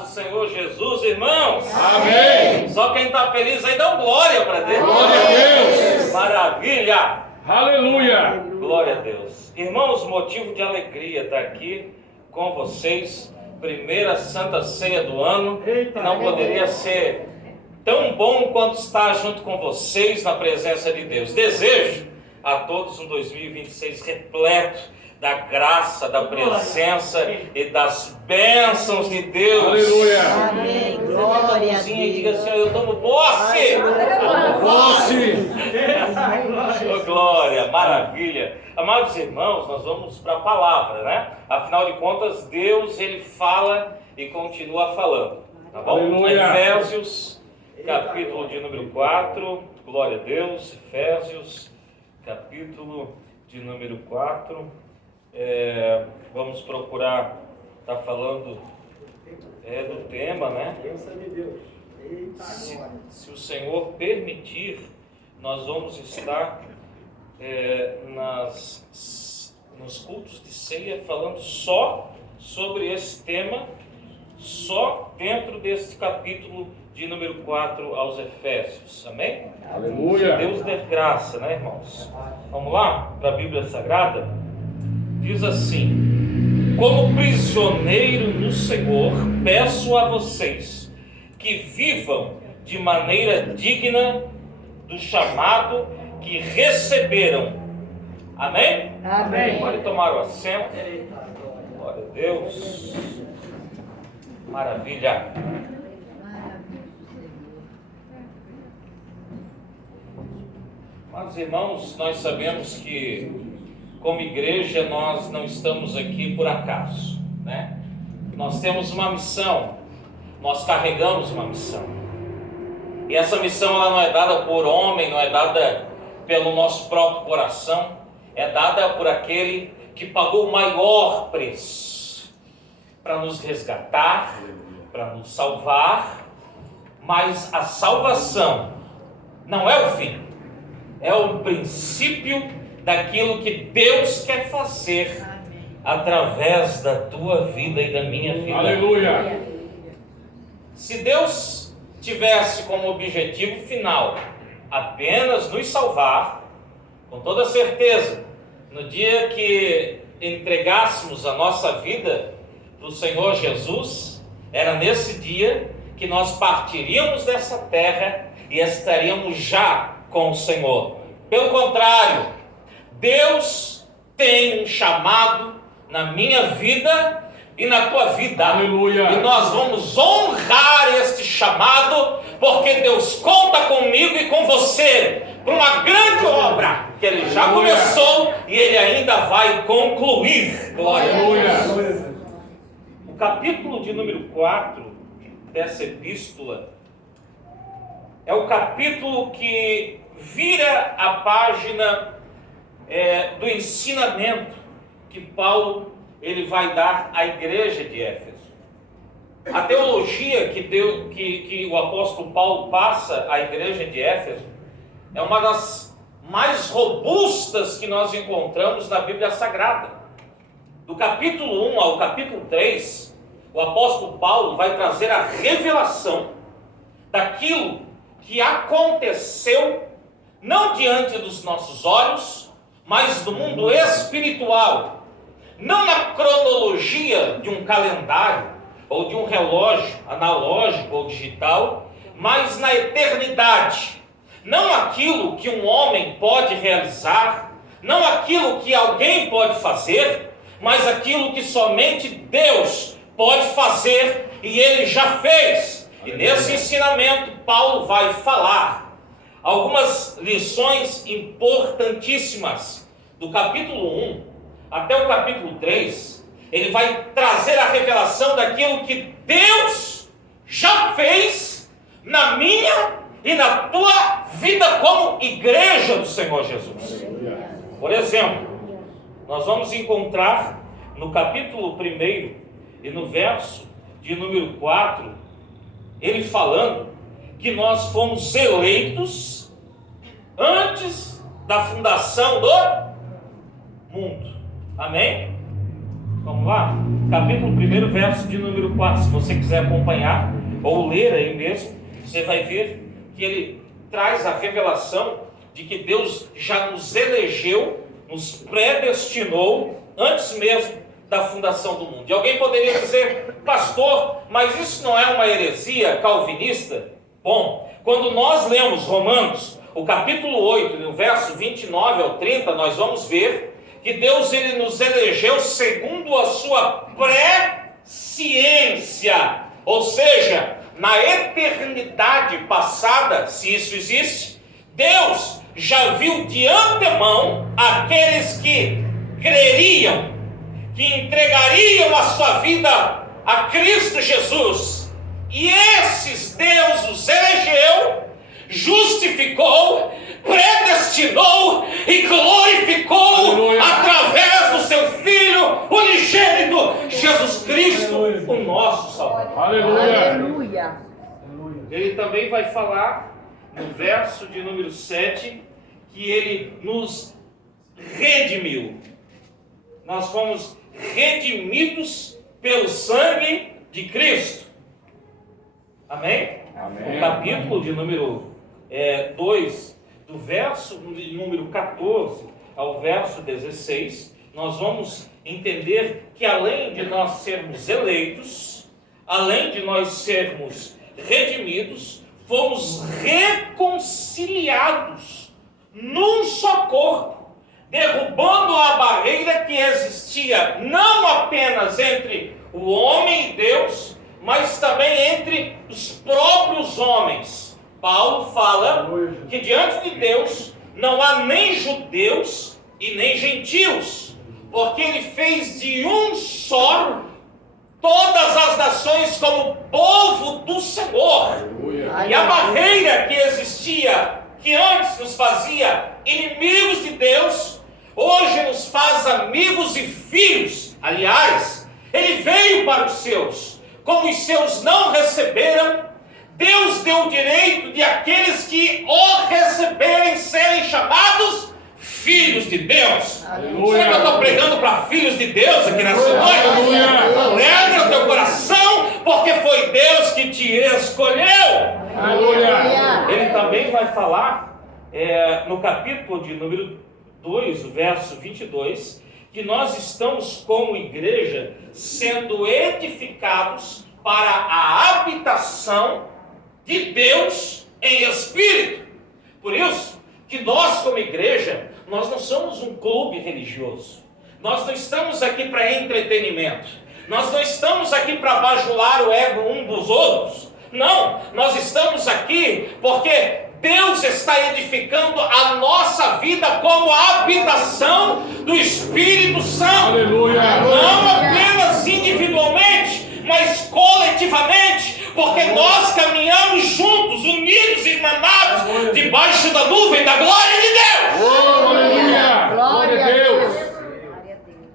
do Senhor Jesus, irmãos. Amém. Só quem está feliz aí dá glória para Deus. Glória a Deus. Maravilha. Aleluia. Glória a Deus. Irmãos, motivo de alegria estar aqui com vocês. Primeira Santa Ceia do ano. Não poderia ser tão bom quanto estar junto com vocês na presença de Deus. Desejo a todos um 2026 repleto da graça, da presença e das bênçãos de Deus. Aleluia. Amém. Glória a Deus. E diga assim: eu tomo posse. Posse. Oh, glória, maravilha. Amados irmãos, nós vamos para a palavra, né? Afinal de contas, Deus, Ele fala e continua falando. Tá bom? Aleluia. Efésios, capítulo de número 4. Glória a Deus. Efésios, capítulo de número 4. Vamos procurar estar falando do tema, né? Se o Senhor permitir, nós vamos estar nos cultos de ceia falando só sobre esse tema, só dentro desse capítulo de número 4 aos Efésios. Amém? Aleluia. Deus dê graça, né, irmãos? Vamos lá para a Bíblia Sagrada? Diz assim: como prisioneiro no Senhor, peço a vocês que vivam de maneira digna do chamado que receberam. Amém? Amém. Pode tomar o assento. Glória a Deus. Maravilha. Mas, irmãos, nós sabemos que como igreja, nós não estamos aqui por acaso, né? Nós temos uma missão, nós carregamos uma missão. E essa missão ela não é dada por homem, não é dada pelo nosso próprio coração, é dada por aquele que pagou o maior preço para nos resgatar, para nos salvar. Mas a salvação não é o fim, é o princípio daquilo que Deus quer fazer através da tua vida e da minha vida. Aleluia. Se Deus tivesse como objetivo final apenas nos salvar, com toda certeza, no dia que entregássemos a nossa vida para o Senhor Jesus, era nesse dia que nós partiríamos dessa terra e estaríamos já com o Senhor. Pelo contrário, Deus tem um chamado na minha vida e na tua vida. Aleluia. E nós vamos honrar este chamado, porque Deus conta comigo e com você para uma grande obra que Ele já começou e Ele ainda vai concluir. Glória a Deus. O capítulo de número 4 dessa epístola é o capítulo que vira a página do ensinamento que Paulo ele vai dar à igreja de Éfeso. A teologia que o apóstolo Paulo passa à igreja de Éfeso é uma das mais robustas que nós encontramos na Bíblia Sagrada. Do capítulo 1 ao capítulo 3, o apóstolo Paulo vai trazer a revelação daquilo que aconteceu não diante dos nossos olhos, mas do mundo espiritual, não na cronologia de um calendário ou de um relógio analógico ou digital, mas na eternidade. Não aquilo que um homem pode realizar, não aquilo que alguém pode fazer, mas aquilo que somente Deus pode fazer e Ele já fez. E nesse ensinamento Paulo vai falar algumas lições importantíssimas. Do capítulo 1 até o capítulo 3, ele vai trazer a revelação daquilo que Deus já fez na minha e na tua vida como igreja do Senhor Jesus. Por exemplo, nós vamos encontrar no capítulo 1 e no verso de número 4, ele falando que nós fomos eleitos antes da fundação do mundo. Amém? Vamos lá? capítulo 1, verso de número 4. Se você quiser acompanhar ou ler aí mesmo, você vai ver que ele traz a revelação de que Deus já nos elegeu, nos predestinou antes mesmo da fundação do mundo. E alguém poderia dizer: pastor, mas isso não é uma heresia calvinista? Bom, quando nós lemos Romanos, o capítulo 8, no verso 29 ao 30, nós vamos ver que Deus ele nos elegeu segundo a sua presciência, ou seja, na eternidade passada, se isso existe, Deus já viu de antemão aqueles que creriam, que entregariam a sua vida a Cristo Jesus. E esses Deus os elegeu, justificou, predestinou e glorificou, aleluia, através do seu Filho unigênito, Jesus Cristo, aleluia, o nosso Salvador. Aleluia. Aleluia. Ele também vai falar no verso de número 7 que ele nos redimiu. Nós fomos redimidos pelo sangue de Cristo. Amém? Amém. O capítulo de número 2, do verso de número 14 ao verso 16, nós vamos entender que além de nós sermos eleitos, além de nós sermos redimidos, fomos reconciliados num só corpo, derrubando a barreira que existia não apenas entre o homem e Deus, mas também entre os próprios homens. Paulo fala que diante de Deus não há nem judeus e nem gentios, porque ele fez de um só todas as nações como povo do Senhor. E a barreira que existia, que antes nos fazia inimigos de Deus, hoje nos faz amigos e filhos. Aliás, ele veio para os seus, como os seus não receberam, Deus deu o direito de aqueles que o receberem serem chamados filhos de Deus. Aleluia. Será que eu estou pregando para filhos de Deus aqui nessa noite? Alegra o teu coração, porque foi Deus que te escolheu. Aleluia. Ele também vai falar no capítulo de número 2, o verso 22, que nós estamos como igreja sendo edificados para a habitação de Deus em espírito. Por isso que nós como igreja, nós não somos um clube religioso. Nós não estamos aqui para entretenimento. Nós não estamos aqui para bajular o ego um dos outros. Não, nós estamos aqui porque Deus está edificando a nossa vida como a habitação do Espírito Santo. Aleluia. Não apenas individualmente, mas coletivamente, porque nós caminhamos juntos, unidos e irmanados, debaixo da nuvem da glória de Deus. Aleluia. Glória a Deus.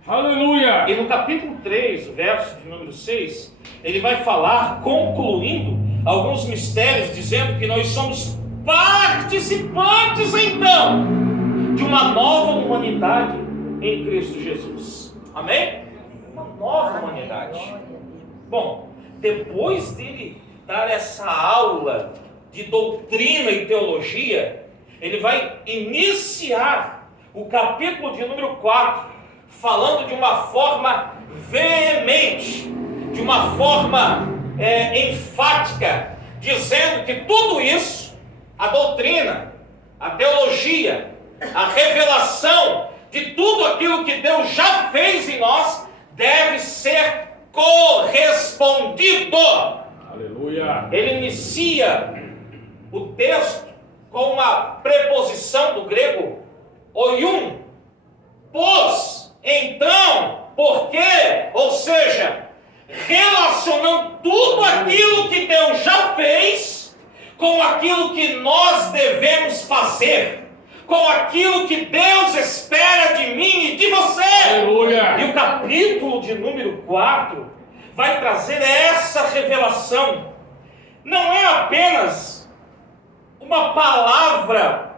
Aleluia. E no capítulo 3, verso de número 6, ele vai falar, concluindo alguns mistérios, dizendo que nós somos participantes então de uma nova humanidade em Cristo Jesus. Amém? Uma nova humanidade. Bom, depois dele dar essa aula de doutrina e teologia, ele vai iniciar o capítulo de número 4, falando de uma forma veemente, de uma forma enfática, dizendo que tudo isso, a doutrina, a teologia, a revelação de tudo aquilo que Deus já fez em nós, deve ser correspondido. Aleluia. Ele inicia o texto com uma preposição do grego oium, pois, então, porque, ou seja, relacionando tudo aquilo que Deus já fez com aquilo que nós devemos fazer, com aquilo que Deus espera de mim e de você. Aleluia. E o capítulo de número 4 vai trazer essa revelação. Não é apenas uma palavra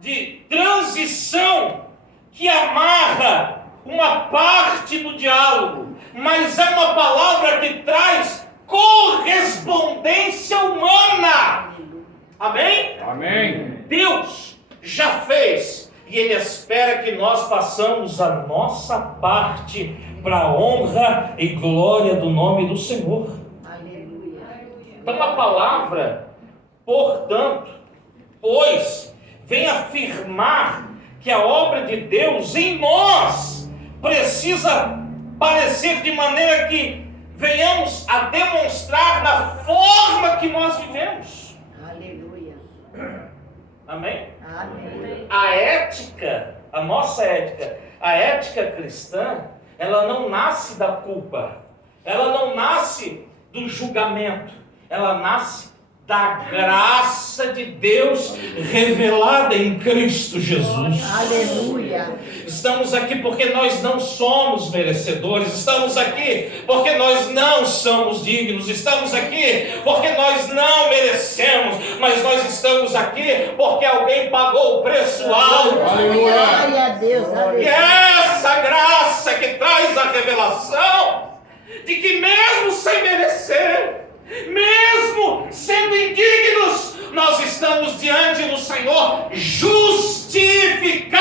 de transição que amarra uma parte do diálogo, mas é uma palavra que traz correspondência humana. Amém? Amém. Deus já fez e Ele espera que nós façamos a nossa parte para a honra e glória do nome do Senhor. Então a palavra, portanto, pois, vem afirmar que a obra de Deus em nós precisa parecer de maneira que venhamos a demonstrar na forma que nós vivemos. Aleluia. Amém? Amém. A ética, a nossa ética, a ética cristã, ela não nasce da culpa, ela não nasce do julgamento, ela nasce da graça de Deus revelada em Cristo Jesus. Aleluia. Estamos aqui porque nós não somos merecedores, estamos aqui porque nós não somos dignos, estamos aqui porque nós não merecemos, mas nós estamos aqui porque alguém pagou o preço alto. Aleluia. Glória a Deus. E Aleluia. essa graça que traz a revelação de que mesmo sem merecer, mesmo sendo indignos, nós estamos diante do Senhor justificado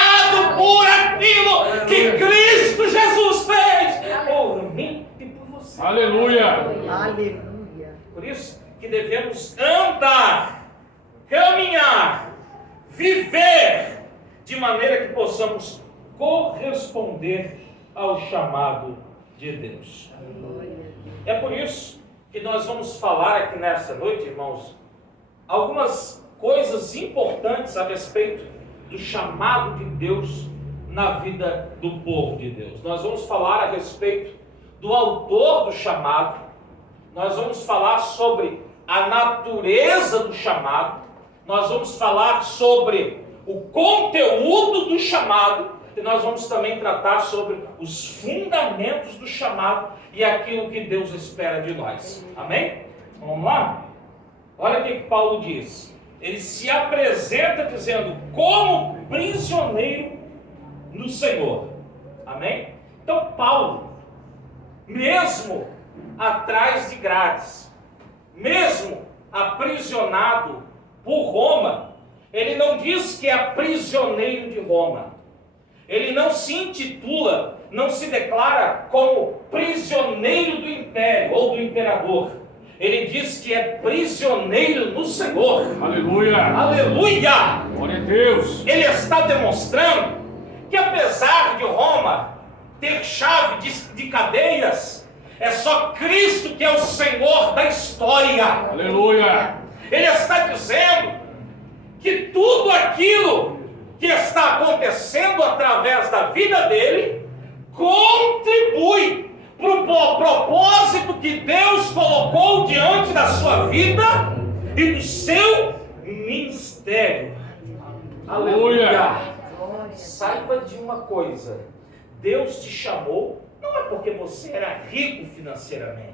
por aquilo que Cristo Jesus fez por mim e por você. Aleluia. Aleluia. Por isso que devemos andar, caminhar, viver de maneira que possamos corresponder ao chamado de Deus. É por isso que nós vamos falar aqui nessa noite, irmãos, algumas coisas importantes a respeito do chamado de Deus na vida do povo de Deus. Nós vamos falar a respeito do autor do chamado, nós vamos falar sobre a natureza do chamado, nós vamos falar sobre o conteúdo do chamado, e nós vamos também tratar sobre os fundamentos do chamado e aquilo que Deus espera de nós. Amém? Vamos lá? Olha o que Paulo diz. Ele se apresenta dizendo, como prisioneiro no Senhor. Amém? Então Paulo, mesmo atrás de grades, mesmo aprisionado por Roma, ele não diz que é prisioneiro de Roma. Ele não se intitula, não se declara como prisioneiro do império ou do imperador. Ele diz que é prisioneiro no Senhor. Aleluia. Aleluia! Glória a Deus. Ele está demonstrando que apesar de Roma ter chave de cadeias, é só Cristo que é o Senhor da história. Aleluia. Ele está dizendo que tudo aquilo que está acontecendo através da vida dele contribui para o propósito que Deus colocou diante da sua vida e do seu ministério. Aleluia! Saiba de uma coisa: Deus te chamou não é porque você era rico financeiramente.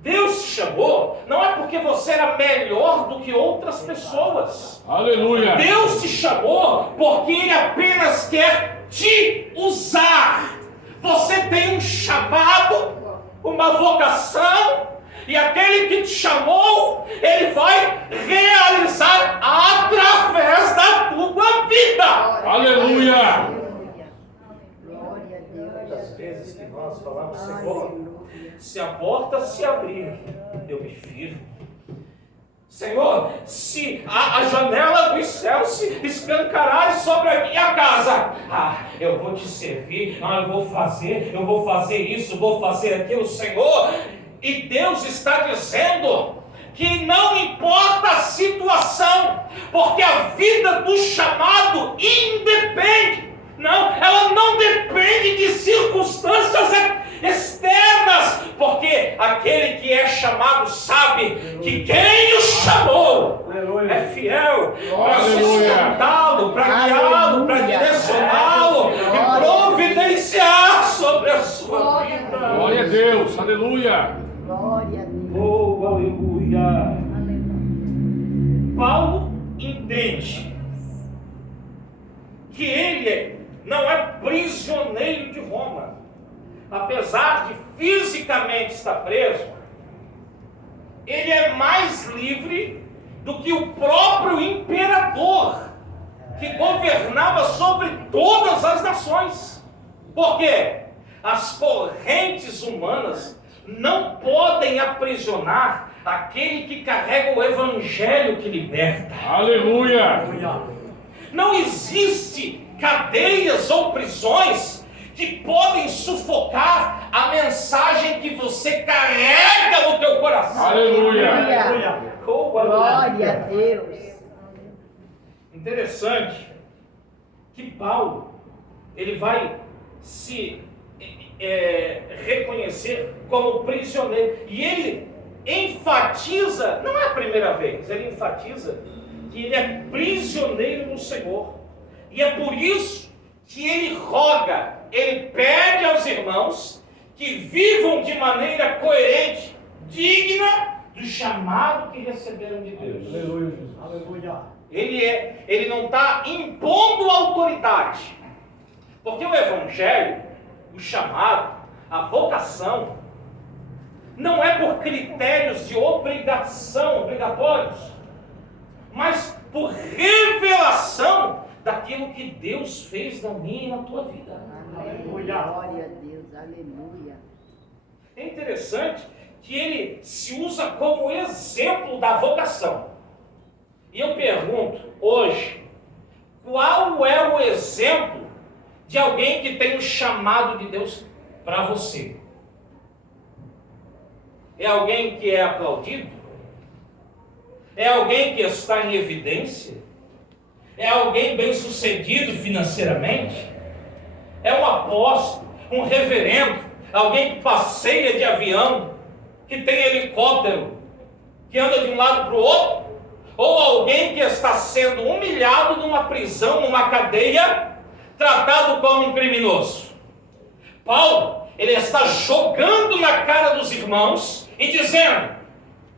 Deus te chamou não é porque você era melhor do que outras pessoas. Aleluia. Deus te chamou porque Ele apenas quer te usar. Você tem um chamado, uma vocação, e aquele que te chamou, Ele vai realizar através da tua vida. Aleluia. Glória a Deus. Muitas vezes que nós falamos, Senhor, se a porta se abrir, eu me firmo. Senhor, se a janela dos céus se escancarar sobre a minha casa, eu vou te servir, eu vou fazer isso, vou fazer aquilo, Senhor. E Deus está dizendo que não importa a situação, porque a vida do chamado independe. Não, ela não depende de circunstâncias externas, porque aquele que é chamado sabe que quem o chamou é fiel para sustentá-lo, para guiá-lo, para direcioná-lo e providenciar sobre a sua vida. Glória a Deus. Aleluia. Glória a Deus. Oh, aleluia. Paulo entende que ele não é prisioneiro de Roma. apesar de fisicamente estar preso, ele é mais livre do que o próprio imperador, que governava sobre todas as nações. Por quê? As correntes humanas não podem aprisionar aquele que carrega o evangelho que liberta. Aleluia. Não existe cadeias ou prisões que podem sufocar a mensagem que você carrega no teu coração. Aleluia. Oh, Glória a Deus. Interessante que Paulo, ele vai se reconhecer como prisioneiro. E ele enfatiza, não é a primeira vez, ele enfatiza que ele é prisioneiro no Senhor. E é por isso que ele roga, ele pede aos irmãos que vivam de maneira coerente, digna do chamado que receberam de Deus. Aleluia, Jesus. Aleluia. Ele não está impondo autoridade, porque o evangelho, o chamado, a vocação, não é por critérios de obrigação, obrigatórios, mas por revelação daquilo que Deus fez na minha e na tua vida. Aleluia. Glória a Deus. Aleluia. É interessante que ele se usa como exemplo da vocação. E eu pergunto hoje, qual é o exemplo de alguém que tem o chamado de Deus para você? É alguém que é aplaudido? É alguém que está em evidência? É alguém bem-sucedido financeiramente? É um apóstolo, um reverendo, alguém que passeia de avião, que tem helicóptero, que anda de um lado para o outro? Ou alguém que está sendo humilhado numa prisão, numa cadeia, tratado como um criminoso? Paulo, ele está jogando na cara dos irmãos e dizendo: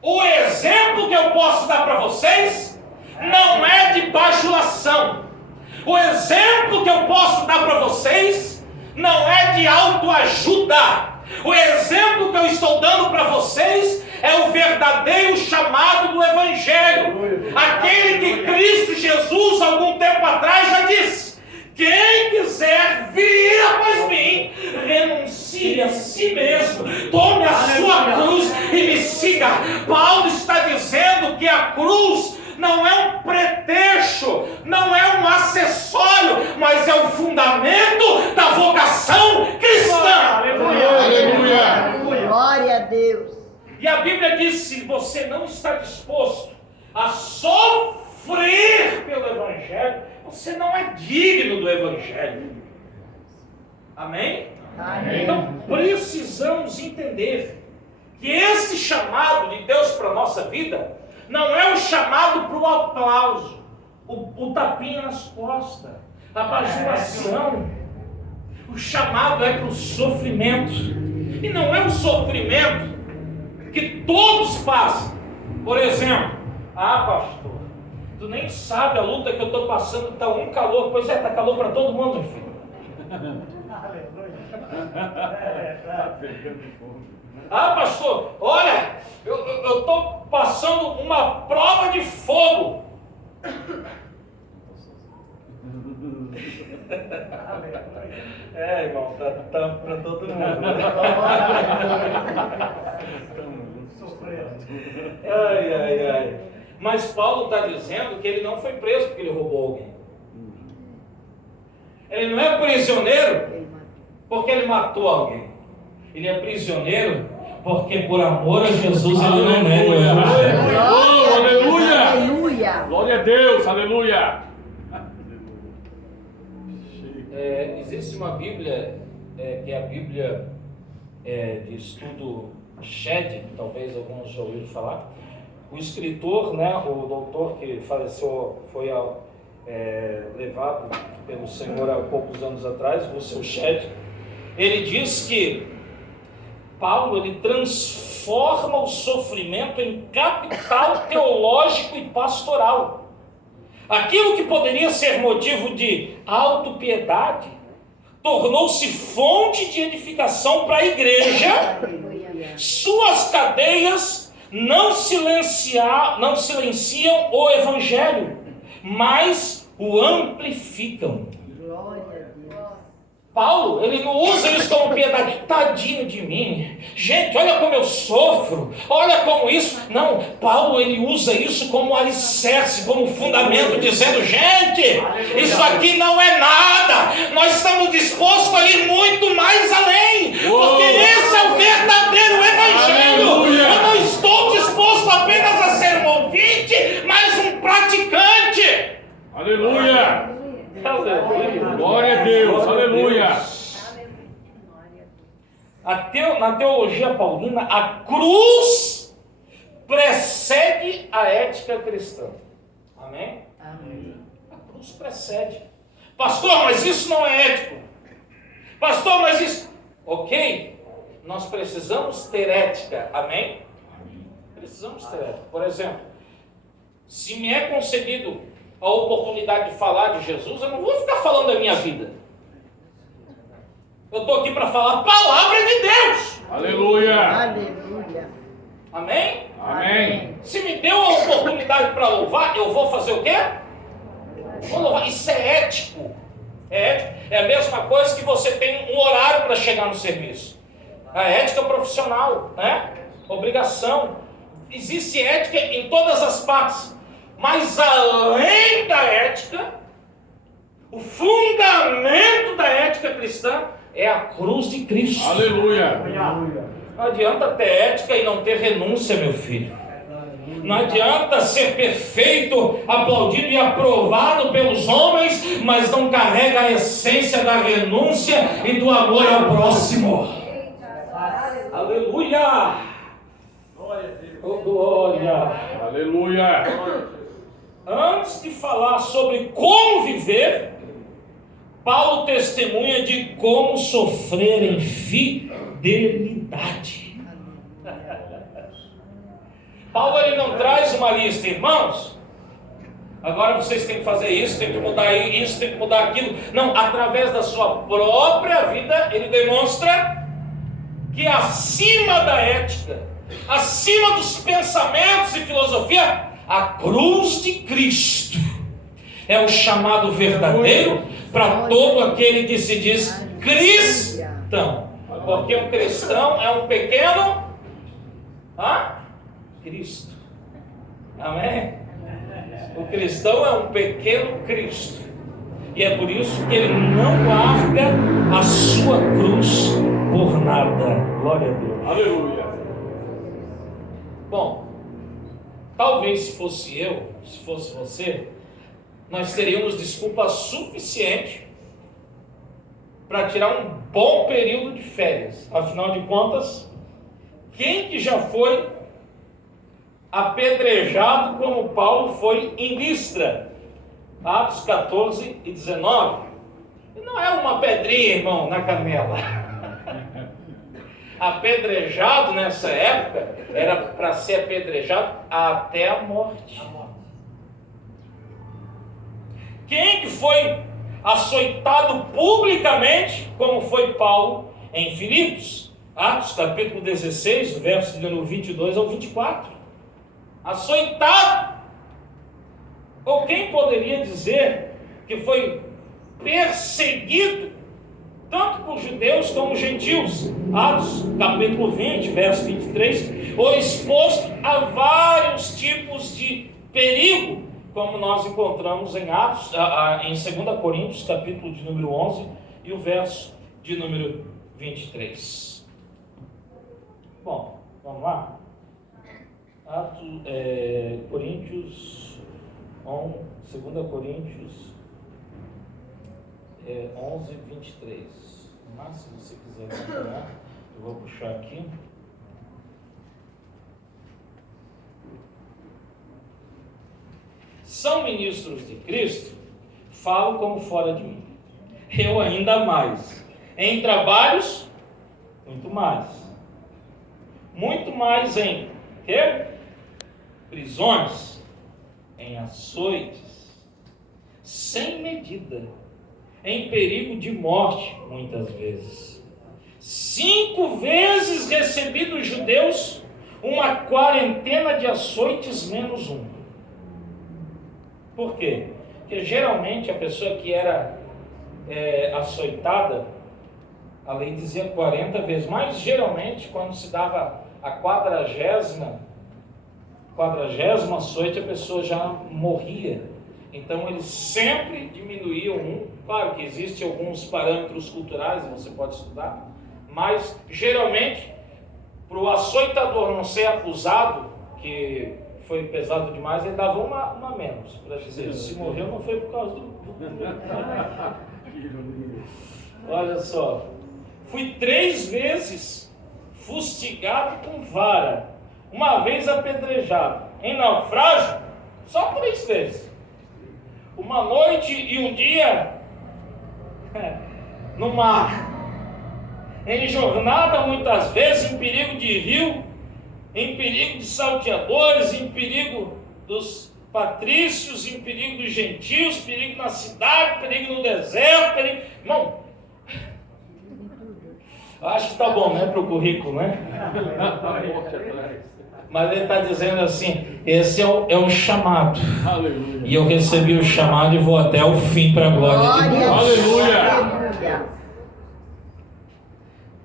o exemplo que eu posso dar para vocês não é de bajulação. O exemplo que eu posso dar para vocês não é de autoajuda. O exemplo que eu estou dando para vocês é o verdadeiro chamado do Evangelho. Aquele que Cristo Jesus, algum tempo atrás, já disse: quem quiser vir após mim, renuncie a si mesmo, tome a sua cruz e me siga. Paulo está dizendo que a cruz não é um pretexto, não é um acessório, mas é o fundamento da vocação cristã. Aleluia. Glória a Deus. E a Bíblia diz: se você não está disposto a sofrer pelo Evangelho, você não é digno do Evangelho. Amém? Amém. Então precisamos entender que esse chamado de Deus para a nossa vida não é um chamado para o aplauso, o tapinha nas costas, a bajulação. O chamado é para o sofrimento. E não é um sofrimento que todos passam. Por exemplo, pastor, tu nem sabe a luta que eu estou passando, está um calor. Pois é, está calor para todo mundo, meu filho. Pastor, olha, eu estou passando uma prova de fogo. Irmão, tá para todo mundo. Ai. Mas Paulo está dizendo que ele não foi preso porque ele roubou alguém. Ele não é prisioneiro porque ele matou alguém. Ele é prisioneiro porque por amor a Jesus ele não nega o Evangelho. Aleluia. Aleluia. Glória a Deus. Aleluia. Existe uma Bíblia, que é a Bíblia de estudo Shed, talvez alguns já ouviram falar. O escritor, o doutor que faleceu, foi levado pelo Senhor há poucos anos atrás, o seu Shed. Ele diz que Paulo, ele transforma o sofrimento em capital teológico e pastoral. Aquilo que poderia ser motivo de autopiedade, tornou-se fonte de edificação para a igreja. Aleluia. Suas cadeias não silenciam o evangelho, mas o amplificam. Glória a Deus. Paulo, ele não usa isso como piedade. Tadinho de mim. Gente, olha como eu sofro. Olha como isso. Não, Paulo, ele usa isso como alicerce, como fundamento, dizendo, gente, isso aqui não é nada. Nós estamos dispostos a ir muito mais além. Porque esse é o verdadeiro evangelho. Aleluia. Eu não estou disposto apenas a ser um ouvinte, mas um praticante. Aleluia. Aleluia. Glória a Deus. Aleluia. Na teologia paulina, a cruz precede a ética cristã. Amém? Amém. A cruz precede. Pastor, mas isso não é ético. Pastor, mas isso... Ok, nós precisamos ter ética. Amém? Precisamos ter ética. Por exemplo, se me é concedido a oportunidade de falar de Jesus, eu não vou ficar falando da minha vida. Eu estou aqui para falar a palavra de Deus. Aleluia. Aleluia. Amém? Amém. Se me deu a oportunidade para louvar, eu vou fazer o quê? Vou louvar. Isso é ético. É ético. É a mesma coisa que você tem um horário para chegar no serviço. A ética profissional, né? Obrigação. Existe ética em todas as partes. Mas além da ética, o fundamento da ética cristã é a cruz de Cristo. Aleluia. Não adianta ter ética e não ter renúncia, meu filho. Não adianta ser perfeito, aplaudido e aprovado pelos homens, mas não carrega a essência da renúncia e do amor ao próximo. Aleluia! Oh, glória! Aleluia. Antes de falar sobre como viver, Paulo testemunha de como sofrer em fidelidade. Paulo, ele não traz uma lista, irmãos. Agora vocês têm que fazer isso, tem que mudar isso, tem que mudar aquilo. Não, através da sua própria vida, ele demonstra que acima da ética, acima dos pensamentos e filosofia, a cruz de Cristo é o chamado verdadeiro para todo aquele que se diz cristão. Porque um cristão é um pequeno Cristo. Amém? O cristão é um pequeno Cristo. E é por isso que ele não larga a sua cruz por nada. Glória a Deus. Aleluia. Bom, talvez se fosse eu, se fosse você, nós teríamos desculpa suficiente para tirar um bom período de férias. Afinal de contas, quem que já foi apedrejado como Paulo foi em Listra? Atos 14 e 19. E não é uma pedrinha, irmão, na canela. Apedrejado nessa época era para ser apedrejado até a morte. Quem que foi açoitado publicamente, como foi Paulo em Filipos? Atos capítulo 16, verso de número 22 ao 24. Açoitado. Ou quem poderia dizer que foi perseguido tanto por judeus como gentios? Atos capítulo 20, verso 23, ou exposto a vários tipos de perigo, como nós encontramos em Atos, em 2 Coríntios, capítulo de número 11, e o verso de número 23. Bom, vamos lá. Coríntios 2 Coríntios 11, 23. Mas se você quiser acompanhar, eu vou puxar aqui. São ministros de Cristo, falam como fora de mim. Eu ainda mais. Em trabalhos, muito mais. Muito mais em quê? Prisões, em açoites, sem medida, em perigo de morte, muitas vezes. 5 vezes recebi dos judeus uma quarentena de açoites menos um. Por quê? Porque geralmente a pessoa que era açoitada, a lei dizia 40 vezes, mas geralmente quando se dava a 40º açoite, a pessoa já morria. Então eles sempre diminuíam um. Claro que existem alguns parâmetros culturais, você pode estudar, mas geralmente para o açoitador não ser acusado que foi pesado demais, ele dava uma menos, para dizer, se morreu não foi por causa do... Olha só, fui 3 vezes fustigado com vara, uma vez apedrejado, em naufrágio, só 3 vezes. Uma noite e um dia no mar, em jornada muitas vezes, em perigo de rio, em perigo de salteadores, em perigo dos patrícios, em perigo dos gentios, perigo na cidade, perigo no deserto, perigo... Irmão, acho que está bom, né, para o currículo, né? Mas ele está dizendo assim, esse é o chamado. Aleluia. E eu recebi o chamado e vou até o fim para a glória de Deus. Aleluia.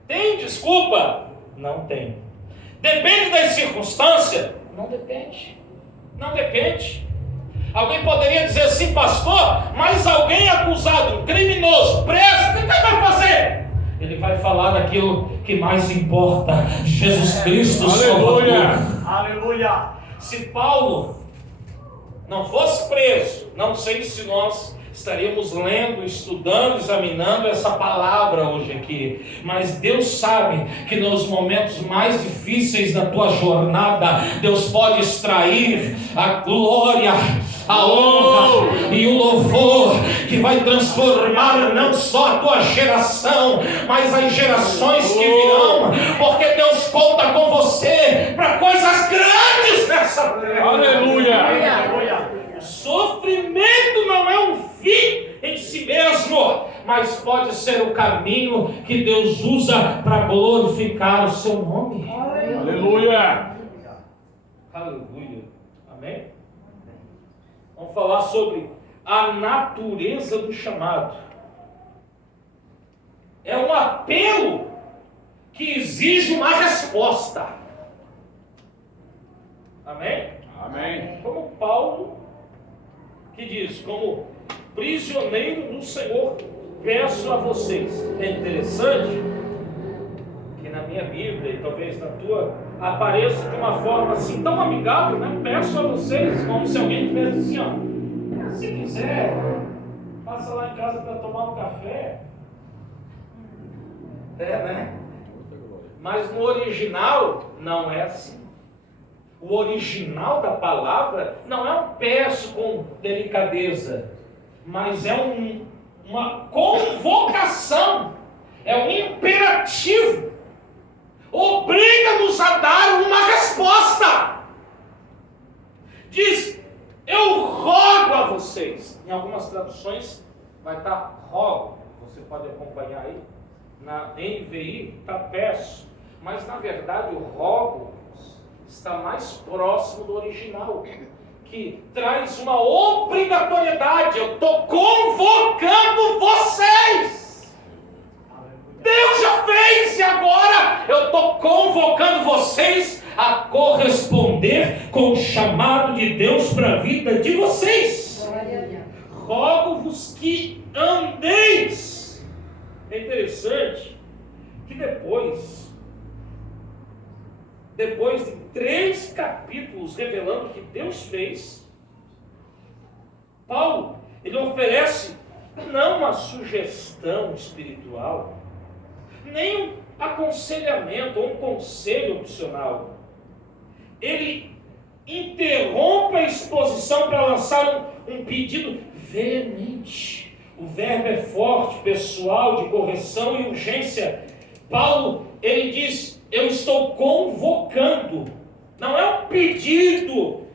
Tem desculpa? Não tem. Depende das circunstâncias? Não depende. Não depende. Alguém poderia dizer assim, pastor, mas alguém acusado, um criminoso, preso, o que ele vai fazer? Ele vai falar daquilo que mais importa, Jesus Cristo, Aleluia. Salvador. Aleluia. Se Paulo não fosse preso, não sei se nós estaríamos lendo, estudando, examinando essa palavra hoje aqui, mas Deus sabe que nos momentos mais difíceis da tua jornada, Deus pode extrair a glória, a honra e o louvor que vai transformar não só a tua geração, mas as gerações que virão, porque Deus conta com você para coisas grandes nessa terra. Aleluia. Sofrimento não é um fim em si mesmo, mas pode ser o caminho que Deus usa para glorificar o seu nome. Aleluia. Aleluia. Amém? Vamos falar sobre a natureza do chamado. É um apelo que exige uma resposta. Amém? Amém. Como Paulo, que diz, como prisioneiro do Senhor, peço a vocês. É interessante que na minha Bíblia, e talvez na tua, apareça de uma forma assim tão amigável, né? Peço a vocês, como se alguém tivesse assim, ó, se quiser, passa lá em casa para tomar um café. Né? Mas no original não é assim. O original da palavra não é um peço com delicadeza, mas é uma convocação, é um imperativo. Obriga-nos a dar uma resposta. Diz, eu rogo a vocês. Em algumas traduções vai estar rogo, você pode acompanhar aí. Na NVI está peço, mas na verdade o rogo está mais próximo do original, que traz uma obrigatoriedade. Eu estou convocando vocês. Deus já fez e agora eu estou convocando vocês a corresponder com o chamado de Deus para a vida de vocês. Rogo-vos que andeis. É interessante que depois de 3 capítulos revelando o que Deus fez, Paulo, ele oferece não uma sugestão espiritual, nem um aconselhamento ou um conselho opcional. Ele interrompe a exposição para lançar um pedido veemente. O verbo é forte, pessoal, de correção e urgência. Paulo, ele diz, eu estou convocando. Não é um pedido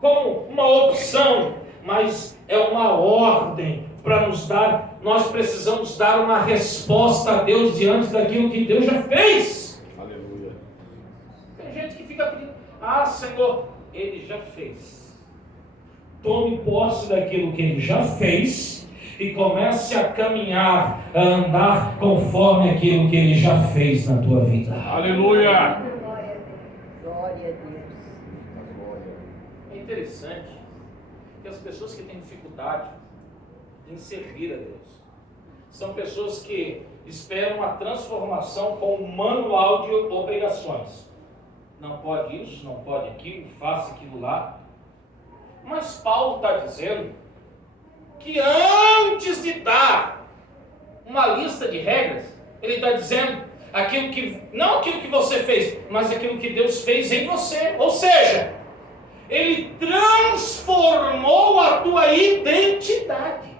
como uma opção, mas é uma ordem para nos dar, nós precisamos dar uma resposta a Deus diante daquilo que Deus já fez. Aleluia. Tem gente que fica pedindo, Senhor, Ele já fez. Tome posse daquilo que Ele já fez e comece a caminhar, a andar conforme aquilo que Ele já fez na tua vida. Aleluia. Glória a Deus. É interessante que as pessoas que têm dificuldade em servir a Deus são pessoas que esperam a transformação com um manual de obrigações. Não pode isso, não pode aquilo, faça aquilo lá. Mas Paulo está dizendo que antes de dar uma lista de regras, ele está dizendo não aquilo que você fez, mas aquilo que Deus fez em você. Ou seja, Ele transformou a tua identidade.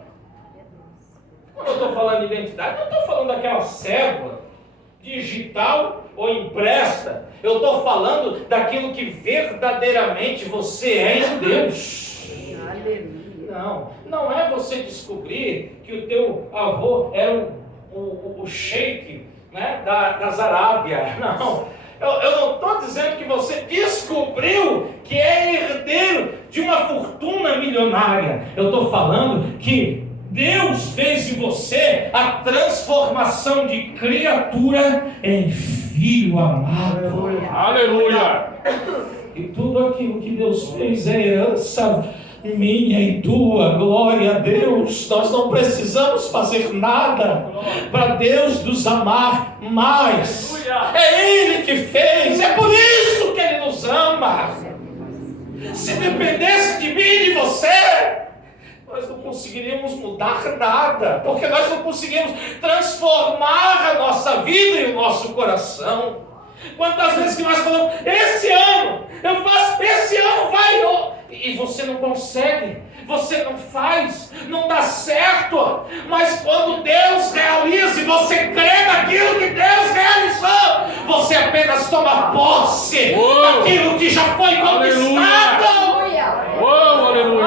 Quando eu estou falando de identidade, não estou falando daquela cédula digital ou impressa. Eu estou falando daquilo que verdadeiramente você é em Deus. Não é você descobrir que o teu avô era o sheik, né, das Arábias. Não. Eu não estou dizendo que você descobriu que é herdeiro de uma fortuna milionária. Eu estou falando que Deus fez em você a transformação de criatura em filho amado. Aleluia. E tudo aquilo que Deus fez é herança minha e tua, glória a Deus. Nós não precisamos fazer nada para Deus nos amar mais. É Ele que fez, é por isso que Ele nos ama. Se dependesse de mim e de você, nós não conseguiríamos mudar nada, porque nós não conseguimos transformar a nossa vida e o nosso coração. Quantas vezes que nós falamos, esse ano vai, e você não consegue, você não faz, não dá certo. Mas quando Deus realiza e você crê naquilo que Deus realizou, você apenas toma posse daquilo que já foi conquistado. Aleluia.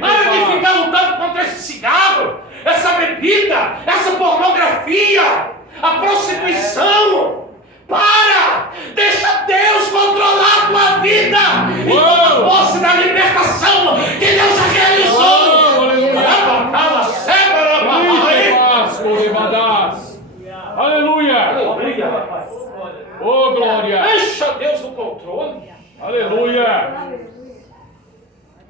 Para de ficar lutando contra esse cigarro, essa bebida, essa pornografia, a prostituição. Para! Deixa Deus controlar a tua vida e toma posse da libertação que Deus já realizou. Aleluia! Oh, glória! Deixa Deus no controle. Aleluia!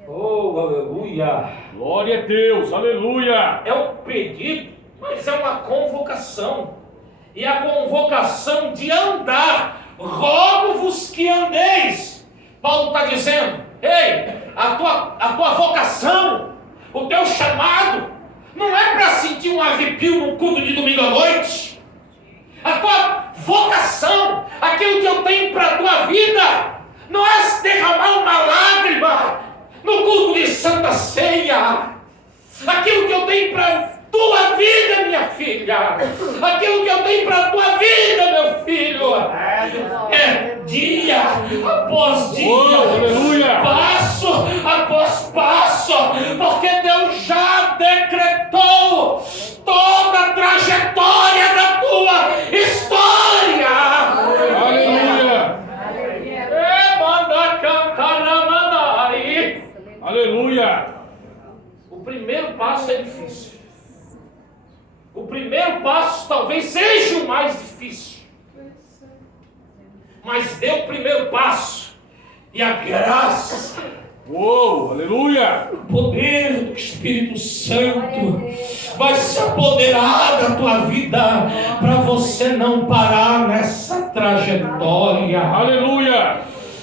Oh, aleluia! Glória a Deus! Aleluia! É um pedido, mas é uma convocação. E a convocação de andar, rogo-vos que andeis. Paulo está dizendo, ei, a tua vocação, o teu chamado, não é para sentir um arrepio no culto de domingo à noite. A tua vocação, aquilo que eu tenho para a tua vida, não é derramar uma lágrima no culto de Santa Ceia. Aquilo que eu tenho para tua vida, minha filha, aquilo que eu tenho para a tua vida, meu filho, é dia após dia, passo após passo, porque Deus já decretou toda a trajetória da tua história. Aleluia! Aleluia! O primeiro passo é difícil. O primeiro passo talvez seja o mais difícil. Mas dê o primeiro passo. E a graça, Aleluia! o poder do Espírito Santo vai se apoderar da tua vida para você não parar nessa trajetória. Aleluia!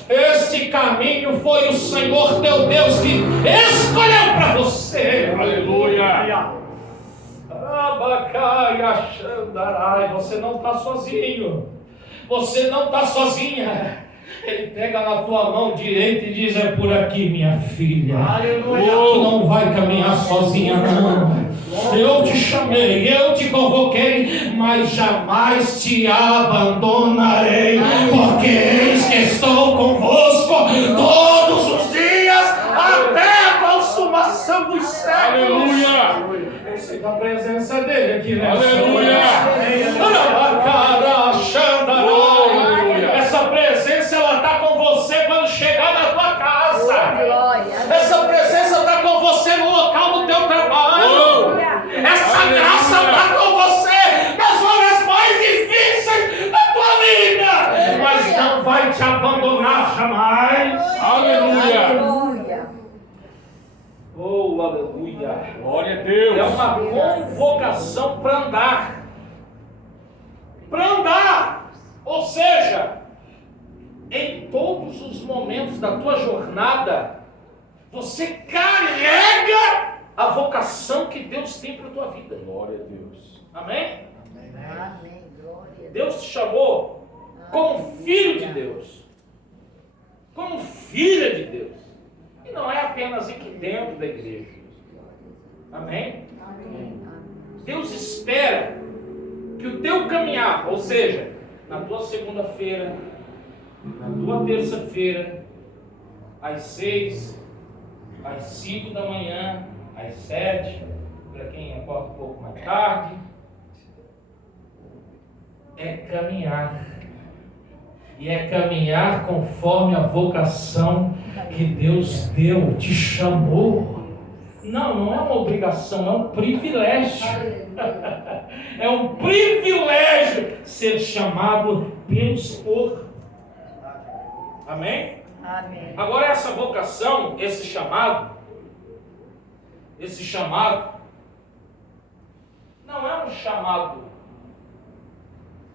Este caminho foi o Senhor teu Deus que escolheu para você. Aleluia! Você não está sozinho. Você não está sozinha. Ele pega na tua mão direita e diz, é por aqui, minha filha. Aleluia. Tu não vai caminhar sozinha, não. Eu te chamei, eu te convoquei, mas jamais te abandonarei, porque eis que estou convosco todos os dias até presença dele aqui nessa Aleluia! Essa presença, ela está com você quando chegar na tua casa. Essa presença está com você no local do teu trabalho. Essa graça está com você nas horas mais difíceis da tua vida. Mas não vai te abandonar jamais. Aleluia! Oh, aleluia! Glória a Deus! É uma convocação para andar. Para andar! Ou seja, em todos os momentos da tua jornada, você carrega a vocação que Deus tem para a tua vida. Glória a Deus! Amém? Amém. Glória. Deus te chamou como filho de Deus, como filha de Deus. E não é apenas aqui dentro da igreja. Amém? Amém. Deus espera que o teu caminhar, ou seja, na tua segunda-feira, na tua terça-feira, às 6, às 5 da manhã, às 7, para quem acorda um pouco mais tarde, é caminhar. E é caminhar conforme a vocação que Deus deu, te chamou. Não é uma obrigação, é um privilégio. É um privilégio ser chamado pelo Senhor. Amém? Amém. Agora essa vocação, esse chamado, não é um chamado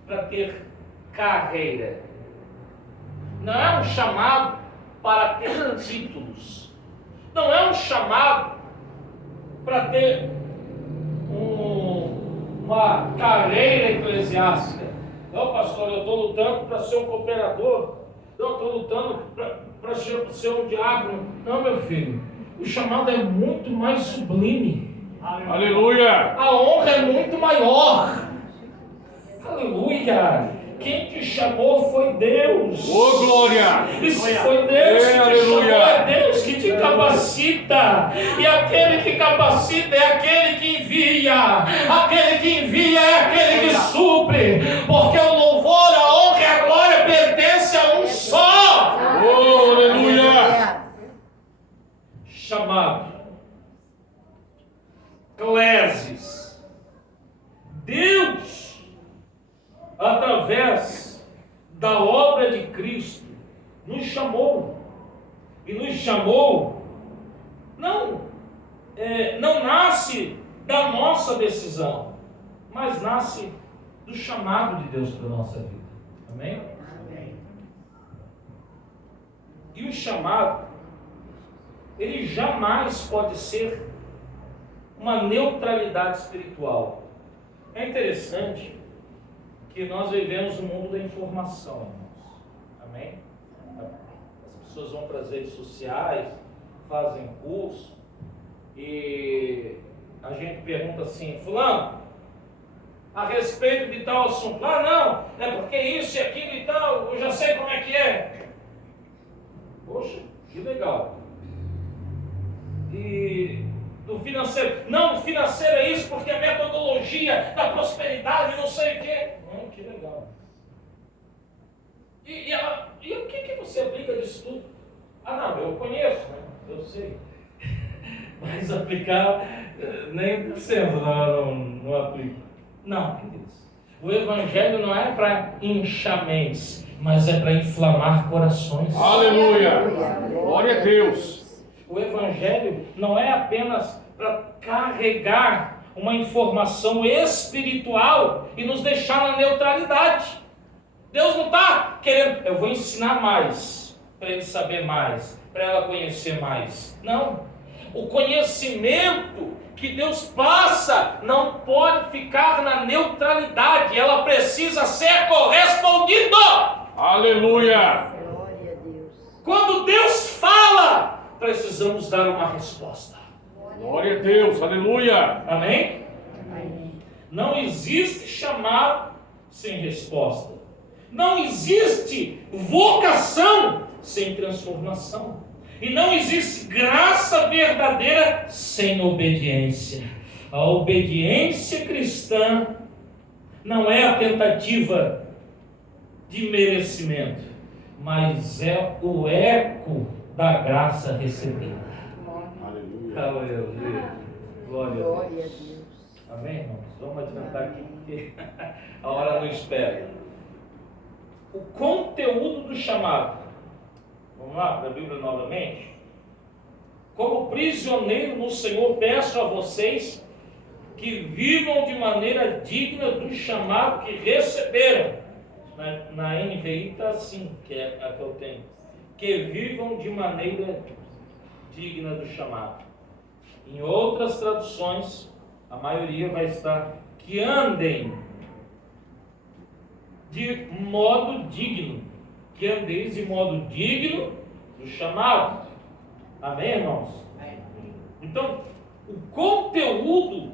para ter carreira. Não é um chamado para ter títulos. Não é um chamado para ter uma carreira eclesiástica. Não, pastor, eu estou lutando para ser um cooperador. Não, estou lutando para ser um diácono. Não, meu filho. O chamado é muito mais sublime. Aleluia! A honra é muito maior. Aleluia! Quem te chamou foi Deus. Ô, glória! E se foi Deus que te aleluia. chamou, é Deus que te capacita. E aquele que capacita é aquele que envia. Aquele que envia é aquele que supre. Porque o louvor, a honra e a glória pertencem a um só. Oh, aleluia! Chamado. Clésis. Deus, através da obra de Cristo, nos chamou. E nos chamou, não nasce da nossa decisão, mas nasce do chamado de Deus para a nossa vida. Amém? Amém. E o chamado, ele jamais pode ser uma neutralidade espiritual. É interessante que nós vivemos no mundo da informação, irmãos. Amém? As pessoas vão para as redes sociais, fazem curso, e a gente pergunta assim: fulano, a respeito de tal assunto, não, é porque isso e aquilo e tal, eu já sei como é que é. Poxa, que legal. E do financeiro, não, o financeiro é isso porque a metodologia da prosperidade, não sei o quê. Que legal. E o que você aplica disso tudo? Não, eu conheço, né? Eu sei. Mas aplicar, nem sendo, não aplico. Não, queridos. O evangelho não é para enxamens, mas é para inflamar corações. Aleluia! Glória a Deus! O evangelho não é apenas para carregar uma informação espiritual e nos deixar na neutralidade. Deus não está querendo, eu vou ensinar mais, para ele saber mais, para ela conhecer mais. Não. O conhecimento que Deus passa não pode ficar na neutralidade, ela precisa ser correspondida. Aleluia! Glória a Deus. Quando Deus fala, precisamos dar uma resposta. Glória a Deus! Aleluia! Amém? Amém. Não existe chamado sem resposta. Não existe vocação sem transformação. E não existe graça verdadeira sem obediência. A obediência cristã não é a tentativa de merecimento, mas é o eco da graça recebida. Aleluia. Aleluia. Glória a Glória a Deus. Deus. Amém, irmãos? Vamos adiantar aqui porque a hora não espera. O conteúdo do chamado. Vamos lá para a Bíblia novamente. Como prisioneiro no Senhor, peço a vocês que vivam de maneira digna do chamado que receberam. Na NVI está assim, que é a que eu tenho. Que vivam de maneira digna do chamado. Em outras traduções, a maioria vai estar que andem de modo digno. Que andeis de modo digno do chamado. Amém, irmãos? Então, o conteúdo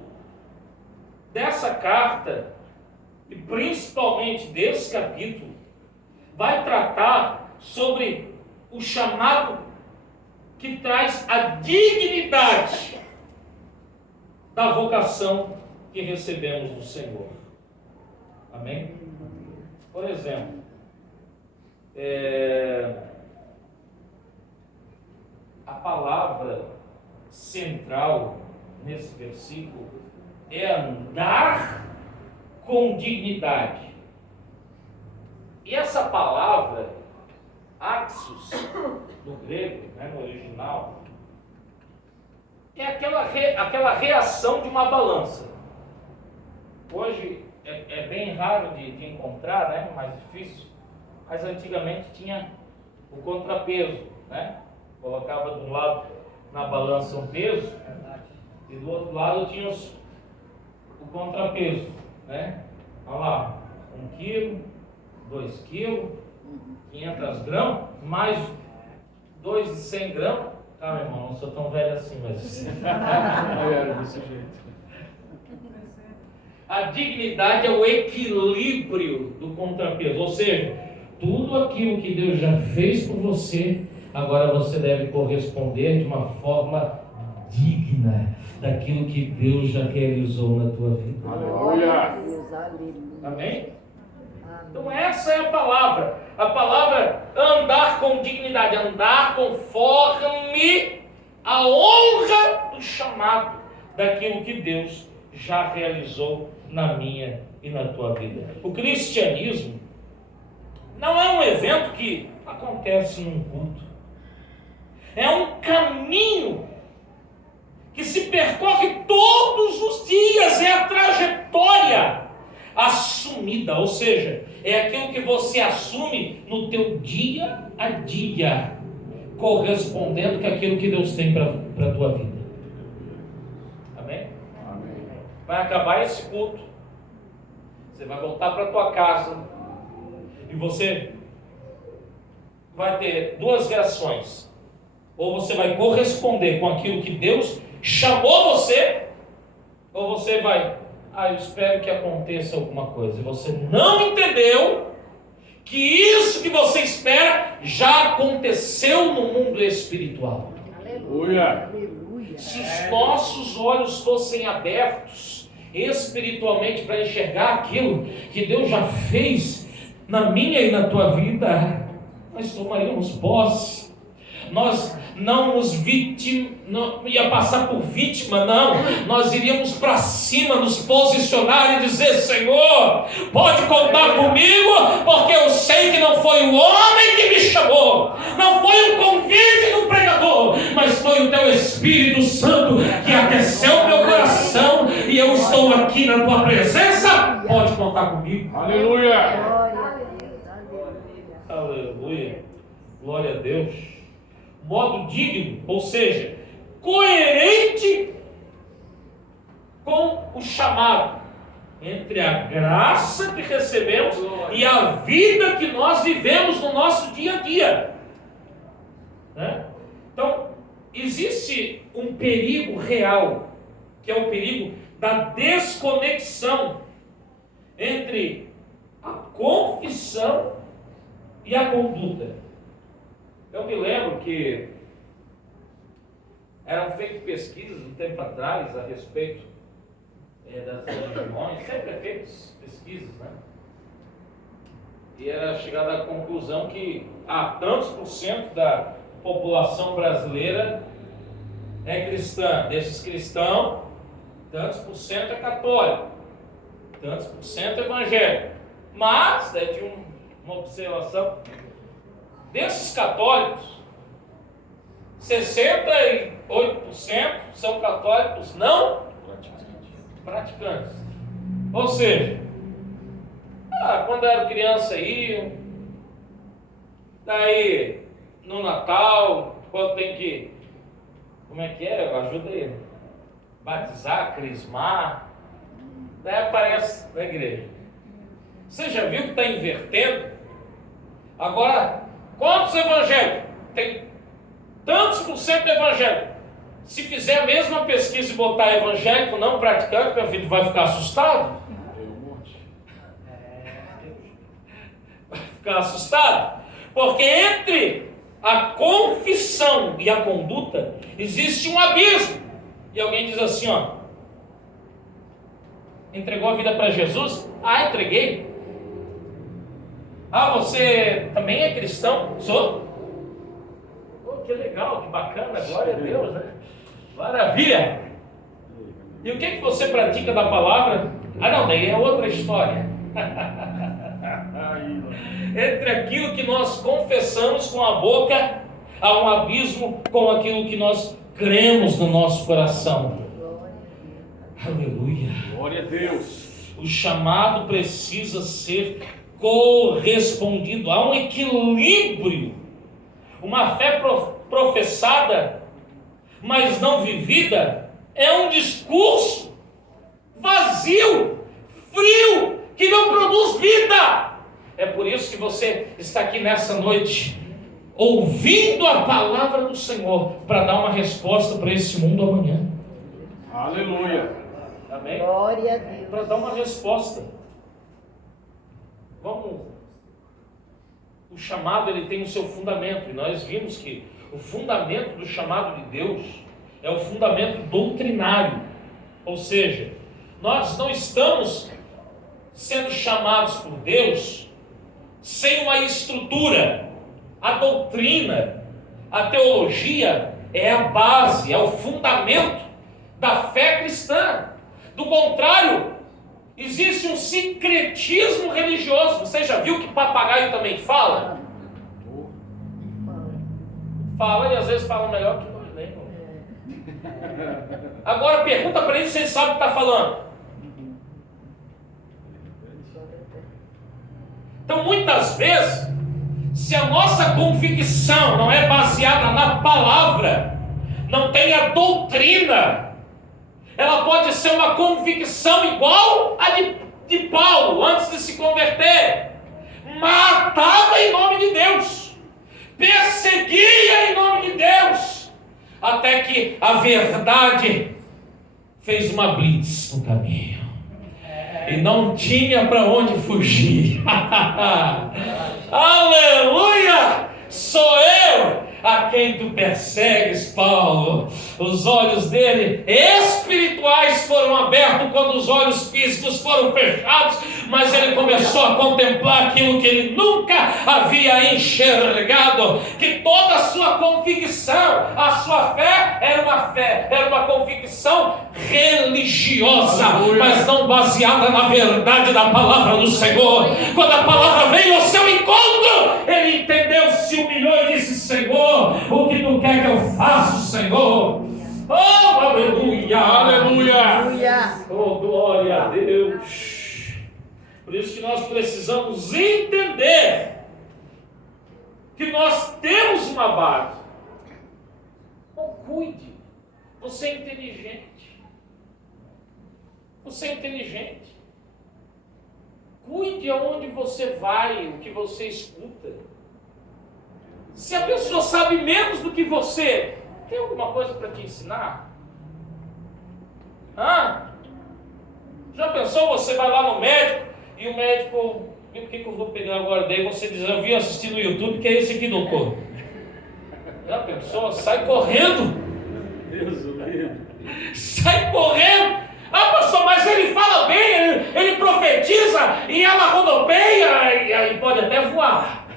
dessa carta, e principalmente desse capítulo, vai tratar sobre o chamado que traz a dignidade da vocação que recebemos do Senhor. Amém? Por exemplo, a palavra central nesse versículo é andar com dignidade. E essa palavra, axos, no grego, no original, é aquela reação de uma balança. Hoje é bem raro de encontrar, mais difícil, mas antigamente tinha o contrapeso, colocava de um lado na balança um peso e do outro lado tinha o contrapeso, Olha lá, 1 quilo, 2 quilos, 500 gramas, mais 2 de 100 gramas. Tá, meu irmão, não sou tão velho assim, mas Eu era desse jeito. a dignidade é o equilíbrio do contrapeso, ou seja, tudo aquilo que Deus já fez por você, agora você deve corresponder de uma forma digna daquilo que Deus já realizou na tua vida. Glória a Aleluia. Deus. Aleluia. Amém? Amém. Então essa é a palavra andar com dignidade, andar conforme a honra do chamado daquilo que Deus já realizou na minha e na tua vida. O cristianismo não é um evento que acontece num culto, é um caminho que se percorre todos os dias, é a trajetória assumida, ou seja, é aquilo que você assume no teu dia a dia, correspondendo com aquilo que Deus tem para a tua vida. Amém? Amém. Vai acabar esse culto, você vai voltar para a tua casa e você vai ter duas reações: ou você vai corresponder com aquilo que Deus chamou você, ou você vai, eu espero que aconteça alguma coisa, e você não entendeu que isso que você espera já aconteceu no mundo espiritual. Aleluia. Aleluia. Se os nossos olhos fossem abertos espiritualmente para enxergar aquilo que Deus já fez na minha e na tua vida, nós tomaríamos posse. Nós não não ia passar por vítima, não. Nós iríamos para cima, nos posicionar e dizer: Senhor, pode contar comigo, porque eu sei que não foi o homem que me chamou, não foi o convite do pregador, mas foi o teu Espírito Santo que aqueceu meu coração e eu estou aqui na tua presença. Pode contar comigo. Aleluia. Glória a Deus. Aleluia. Aleluia. Glória a Deus. Modo digno, ou seja, coerente com o chamado, entre a graça que recebemos e a vida que nós vivemos no nosso dia a dia. Então, existe um perigo real, que é o perigo da desconexão entre a confissão e a conduta. Eu me lembro que eram feitas pesquisas um tempo atrás a respeito das regiões, sempre é feito pesquisas, né? E era chegada à conclusão que tantos por cento da população brasileira é cristã. Desses cristãos, tantos por cento é católico, tantos por cento é evangélico. Mas, de uma observação, desses católicos, 68% são católicos não praticantes. Ou seja, quando eu era criança iam, daí no Natal, quando tem que, como é que é? Ajuda aí, batizar, crismar, daí aparece na igreja. Você já viu que está invertendo? Agora, quantos evangélicos? Tem tantos por cento evangélico. Se fizer a mesma pesquisa e botar evangélico não praticante, meu filho vai ficar assustado. Vai ficar assustado. Porque entre a confissão e a conduta existe um abismo. E alguém diz assim, entregou a vida para Jesus? Entreguei. Você também é cristão? Sou. Que legal, que bacana, glória a Deus, né? Maravilha! E o que você pratica da palavra? Não, daí é outra história. Entre aquilo que nós confessamos com a boca, há um abismo com aquilo que nós cremos no nosso coração. Aleluia! Glória a Deus! O chamado precisa ser correspondido. Há um equilíbrio. Uma fé professada, mas não vivida, é um discurso vazio, frio, que não produz vida. É por isso que você está aqui nessa noite, ouvindo a palavra do Senhor, para dar uma resposta para esse mundo amanhã. Aleluia. Amém? Glória a Deus. Para dar uma resposta. Vamos. O chamado, ele tem o seu fundamento, e nós vimos que o fundamento do chamado de Deus é o fundamento doutrinário. Ou seja, nós não estamos sendo chamados por Deus sem uma estrutura. A doutrina, a teologia é a base, é o fundamento da fé cristã. Do contrário, existe um sincretismo religioso. Você já viu que papagaio também fala? Fala e às vezes fala melhor que nós, né? Agora pergunta para ele se ele sabe o que está falando. Então muitas vezes, se a nossa convicção não é baseada na palavra, não tem a doutrina, ela pode ser uma convicção igual a de Paulo, antes de se converter. Matava em nome de Deus, perseguia em nome de Deus, até que a verdade fez uma blitz no caminho, e não tinha para onde fugir. Aleluia! Sou eu a quem tu persegues, Paulo. Os olhos dele espirituais foram abertos quando os olhos físicos foram fechados, mas ele começou a contemplar aquilo que ele nunca havia enxergado, que toda a sua convicção, a sua fé era uma convicção religiosa, mas não baseada na verdade da palavra do Senhor. Quando a palavra veio ao seu encontro, ele entendeu, se humilhou e disse: Senhor, o que tu quer que eu faça, Senhor? Oh, aleluia, aleluia, oh, glória a Deus. Por isso que nós precisamos entender que nós temos uma base. Então cuide, você é inteligente, você é inteligente, cuide aonde você vai, o que você escuta. Se a pessoa sabe menos do que você, tem alguma coisa para te ensinar? Já pensou, você vai lá no médico e o médico, o que eu vou pegar agora? Daí você diz: eu vim assistir no YouTube, que é esse aqui, doutor. Já pensou? Sai correndo. Deus o livre. Sai correndo. Ah, pastor, mas ele fala bem, ele profetiza e ela rodopeia e aí pode até voar.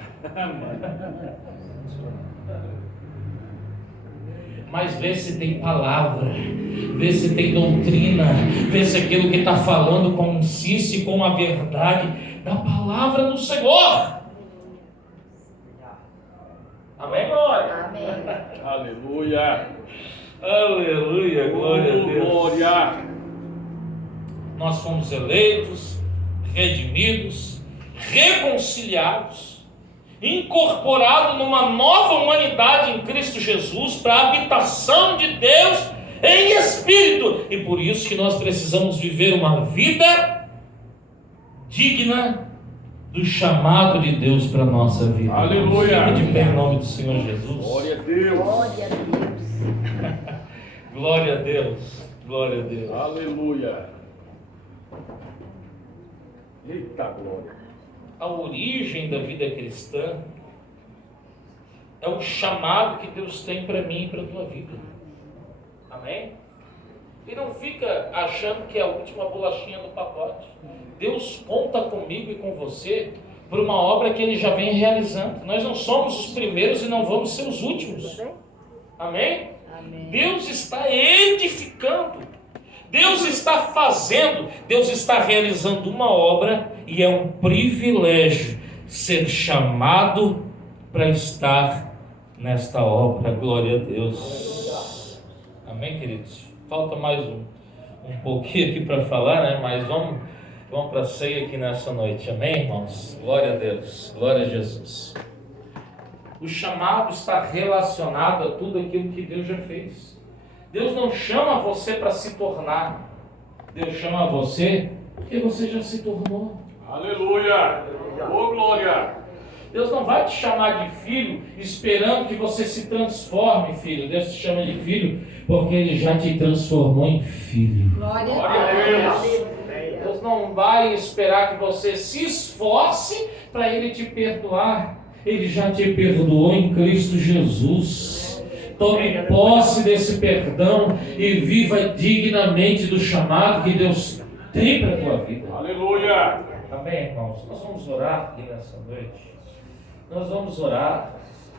Mas vê se tem palavra, vê se tem doutrina, vê se aquilo que está falando consiste com a verdade da palavra do Senhor. Amém, glória? Amém. Aleluia. Aleluia, glória a Deus. Glória. Nós fomos eleitos, redimidos, reconciliados, incorporados numa nova humanidade em Cristo Jesus, para a habitação de Deus em espírito. E por isso que nós precisamos viver uma vida digna do chamado de Deus para a nossa vida. Aleluia. Fique de pé em nome do Senhor Jesus. Glória a Deus. Glória a Deus. Glória a Deus. Glória a Deus. Aleluia. Eita glória. A origem da vida cristã é o chamado que Deus tem para mim e para a tua vida. Amém? E não fica achando que é a última bolachinha do pacote. Deus conta comigo e com você por uma obra que Ele já vem realizando. Nós não somos os primeiros e não vamos ser os últimos. Amém? Amém. Deus está edificando, Deus está fazendo, Deus está realizando uma obra e é um privilégio ser chamado para estar nesta obra. Glória a Deus. Amém, queridos? Falta mais um pouquinho aqui para falar, né? Mas vamos para a ceia aqui nessa noite. Amém, irmãos? Glória a Deus. Glória a Jesus. O chamado está relacionado a tudo aquilo que Deus já fez. Deus não chama você para se tornar. Deus chama você porque você já se tornou. Aleluia. Ô glória. Deus não vai te chamar de filho esperando que você se transforme, filho. Deus te chama de filho porque Ele já te transformou em filho. Glória Glória a Deus. Deus não vai esperar que você se esforce para Ele te perdoar. Ele já te perdoou em Cristo Jesus. Tome posse desse perdão e viva dignamente do chamado que Deus tem para a tua vida. Aleluia. Amém, irmãos? Nós vamos orar aqui nessa noite. Nós vamos orar,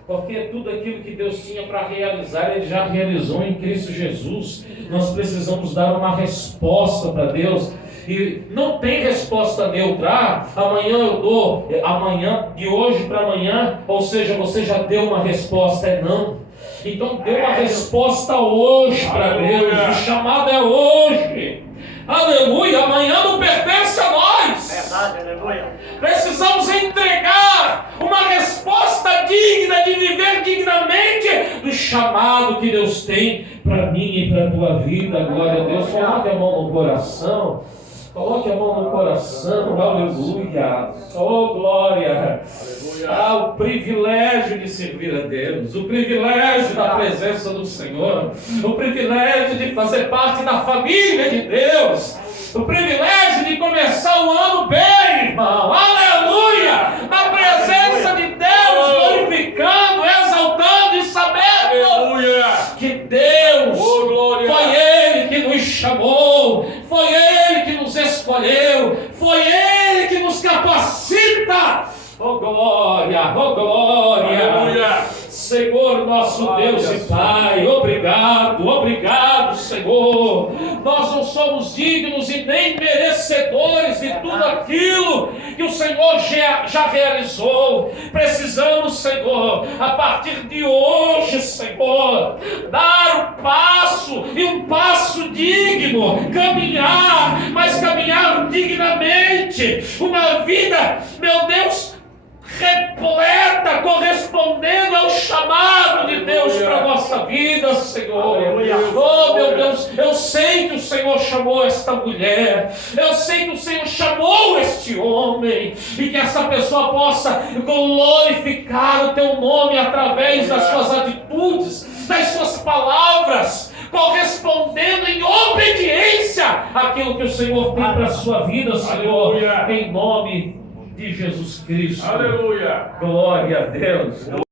porque tudo aquilo que Deus tinha para realizar, Ele já realizou em Cristo Jesus. Nós precisamos dar uma resposta para Deus. E não tem resposta neutra. Amanhã eu dou, amanhã, de hoje para amanhã. Ou seja, você já deu uma resposta, é não. Então dê uma resposta hoje para Deus. O chamado é hoje. Aleluia. Amanhã não pertence a nós. Precisamos entregar uma resposta digna de viver dignamente do chamado que Deus tem para mim e para a tua vida. Glória a Deus. Coloque a mão no coração. Coloque a mão no coração, aleluia, oh glória, ah, o privilégio de servir a Deus, o privilégio da presença do Senhor, o privilégio de fazer parte da família de Deus, o privilégio de começar o ano bem, irmão, aleluia, na presença de Deus, glorificando, exaltando e sabendo aleluia. Que Deus, oh, glória. Foi Ele que nos chamou, foi Ele que nos escolheu, foi Ele que nos capacita. Oh glória, oh glória. Aleluia. Senhor nosso glória, Deus e Pai, obrigado, obrigado, Senhor. Nós não somos dignos e nem merecedores de tudo aquilo que o Senhor já realizou. Precisamos, Senhor, a partir de hoje, Senhor, dar um passo e um passo digno, caminhar, mas caminhar dignamente, uma vida, meu Deus, repleta, correspondendo ao chamado de Deus para a nossa vida, Senhor. Oh, meu Deus, eu sei que o Senhor chamou esta mulher, eu sei que o Senhor chamou este homem, e que essa pessoa possa glorificar o teu nome através das suas atitudes, das suas palavras, correspondendo em obediência àquilo que o Senhor tem para a sua vida, Senhor, em nome de Jesus Cristo. Aleluia. Glória a Deus.